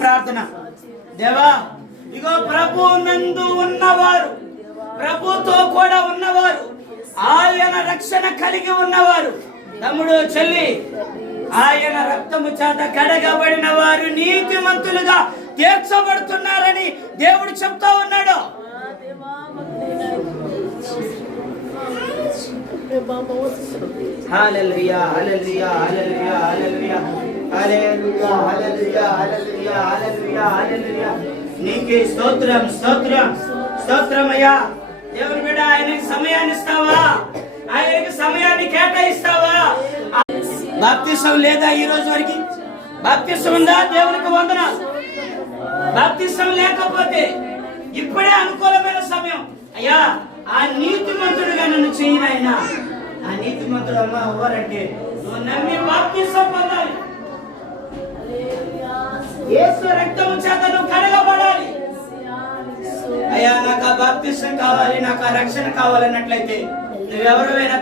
ప్రార్థన దేవా ఇగో ప్రభు నందు ఉన్నవారు ప్రభుతో కూడా ఉన్నవారు ఆయన రక్షణ కలిగి ఉన్నవారు తమ్ముడు చెల్లి ఆయన రక్తము చేత కడగబడిన వారు నీతిమంతులుగా తీర్చబడుతున్నారని దేవుడు చెప్తా ఉన్నాడు హల్లెలూయా హల్లెలూయా హల్లెలూయా హల్లెలూయా నీకే స్తోత్రం స్తోత్రం స్తోత్రమయ్యా దేవుని బిడ్డ ఆయనకి సమయాన్ని ఇస్తావా? ఆయనకి సమయాన్ని కేటాయిస్తావా? బాప్తిసం లేదా ఈ రోజు వరకు? బాప్తిసం ఉందా? దేవునికి వందన బాప్తిసం లేకపోతే ఇప్పుడే అనుకూలమైన సమయం. అయ్యా ఆ నీతిమంతుడుగా నన్ను చేయనైనా ఆ నీతిమంతుడు అమ్మ ఎవరంటే? నువ్వు నమ్మి బాప్తిసం పొందాలి. యేసు రక్తము చేత నువ్వు కడగబడాలి అయ్యా నాకు ఆ బాప్తిసం కావాలి నాకు ఆ రక్షణ కావాలన్నట్లయితే నువ్వెవరైనా